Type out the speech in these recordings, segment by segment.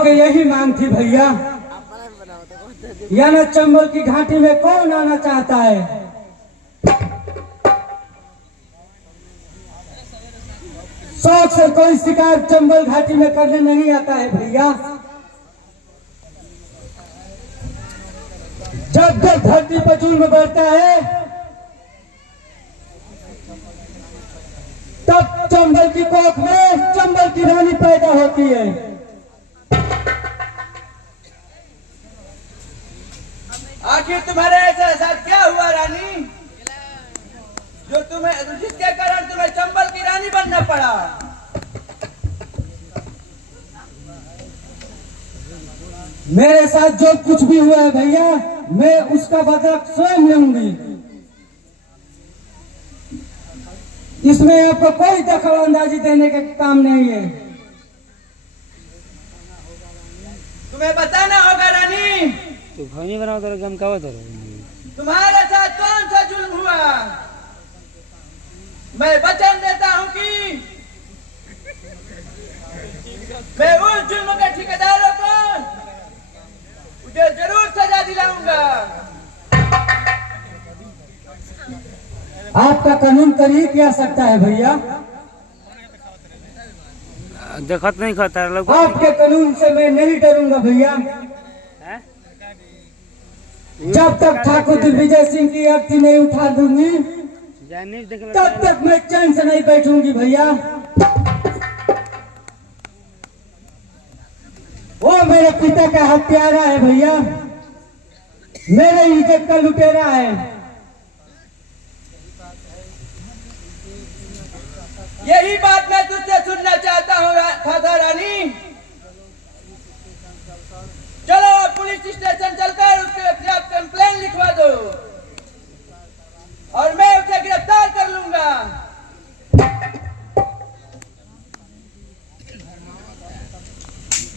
के यही मांग थी भैया, या न चंबल की घाटी में कौन आना चाहता है। शौक से कोई शिकार चंबल घाटी में करने नहीं आता है भैया। जब जब धरती पर जुल्म बढ़ता है तब चंबल की कोख में चंबल की रानी पैदा होती है। आखिर तुम्हारे ऐसा साथ क्या हुआ रानी, जिसके कारण तुम्हें चंबल की रानी बनना पड़ा। मेरे साथ जो कुछ भी हुआ है भैया, मैं उसका बदला स्वयं लूंगी। इसमें आपको कोई दखल अंदाजी देने का काम नहीं है। तुम्हें बताना होगा रानी, तो भाई बनाओ तेरा गम का तुम्हारे साथ कौन सा जुल्म हुआ। मैं वचन देता हूं कि मैं उस जुल्म के ठेकेदारों को मुझे जरूर सजा दिलाऊंगा। आपका कानून कर ही क्या सकता है भैया। देखत नहीं खाता लोग। आपके कानून से मैं नहीं डरूंगा भैया। जब तक ठाकुर दिग्विजय सिंह की अर्थी नहीं उठा दूंगी तब तक मैं चैन से नहीं बैठूंगी भैया। वो मेरे पिता का हत्यारा है भैया, मेरे इज्जत का लुटेरा है। यही बात मैं तुझसे सुनना चाहता हूँ खासा रानी। चलो पुलिस स्टेशन चलकर उसके खिलाफ कंप्लेन लिखवा दो और मैं उसे गिरफ्तार कर लूंगा।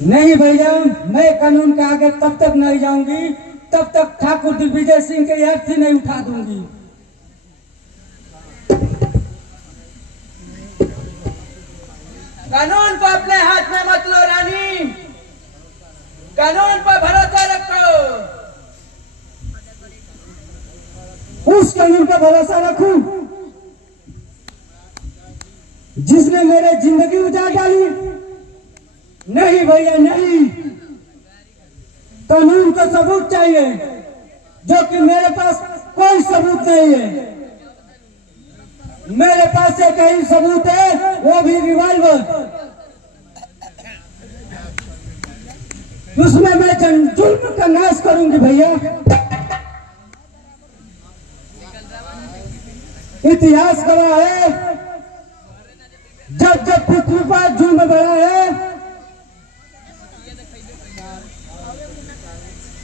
नहीं भैया, मैं कानून के आगे तब तक नहीं जाऊंगी तब तक ठाकुर दिग्विजय सिंह के अर्थी नहीं उठा दूंगी। कानून को अपने हाथ में मत लो रानी, कानून पर भरोसा रखो। उस कानून पर भरोसा रखूं जिसने मेरे जिंदगी उजाड़ डाली। नहीं भैया नहीं, कानून को सबूत चाहिए, जो कि मेरे पास कोई सबूत नहीं है। मेरे पास एक ही सबूत है, वो भी रिवॉल्वर। उसमें मैं जुल्म का नाश करूंगी भैया। इतिहास गवाह है, जब जब पृथ्वी पर जुल्म बढ़ा है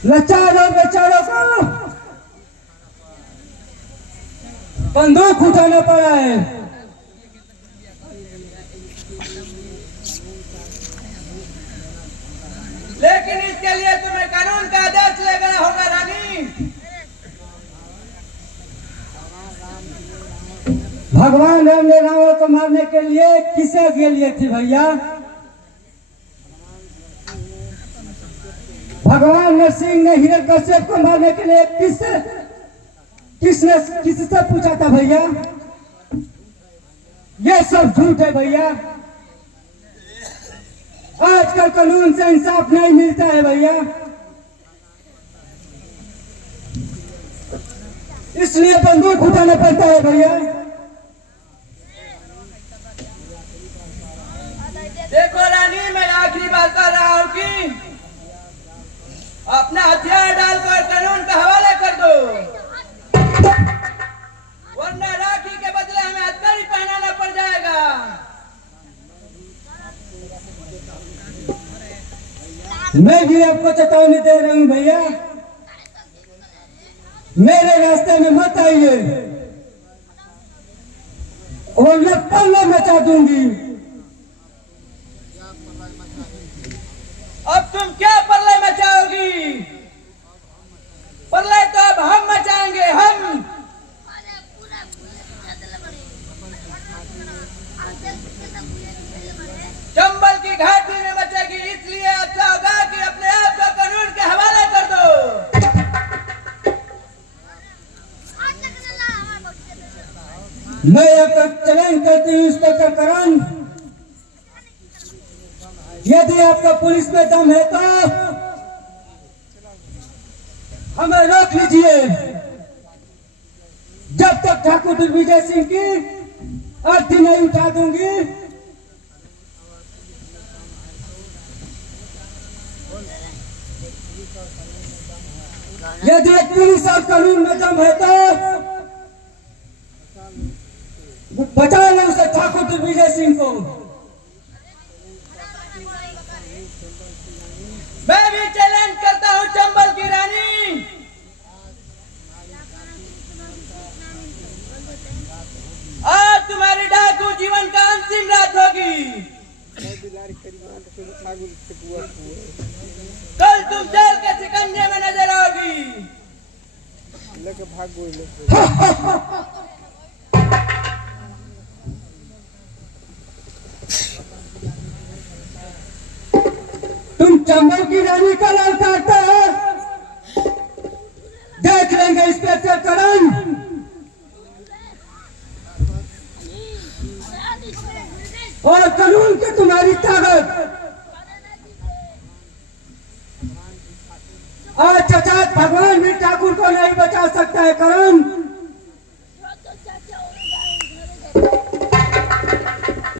लाचारों बेचारों को बंदूक उठाना पड़ा है। लेकिन इसके लिए तुम्हें कानून का आदेश लेना होगा रानी। भगवान राम ने रावण को मारने के लिए किसे के लिए थी भैया। भगवान नरसिंह ने हिरण्यकश्यप को मारने के लिए किससे पूछा था भैया। ये सब झूठ है भैया। आजकल कानून से इंसाफ नहीं मिलता है भैया, इसलिए बंदूक उठाना पड़ता है भैया। देखो रानी, मैं आखिरी बात कर रहा हूँ कि अपना हथियार डालकर कानून का हवाले कर दो, वरना राखी के बदले हमें हथकड़ी पहनाना पड़ जाएगा। मैं भी आपको चेतावनी दे रहा हूं भैया, मेरे रास्ते में मत आइए वरना पल्ला मचा दूंगी। अब तुम क्या प्रलय मचाओगी? प्रलय तो अब हम मचाएंगे, हम। चंबल की घाटी में मचेगी, इसलिए अच्छा होगा मैं आपका चैलेंज करती हूँ इंस्पेक्टर करण, यदि आपका पुलिस में दम है तो हमें रोक लीजिए। जब तक ठाकुर दिग्विजय सिंह की अर्थी नहीं उठा दूंगी यदि एक पुलिस और कानून में दम है तो बचा ले उसे ठाकुर दिग्विजय सिंह को। मैं भी चैलेंज करता हूँ चंबल की रानी, आज तुम्हारी डाकू जीवन का अंतिम रात होगी। कल तुम जेल के शिकंजे में नजर आओगी। तुम चंबल की रानी का लाल काटते हो, देख लेंगे इंस्पेक्टर करण। और कानून की तुम्हारी ताकत। आज चचात भगवान भी ठाकुर को नहीं बचा सकता है करण।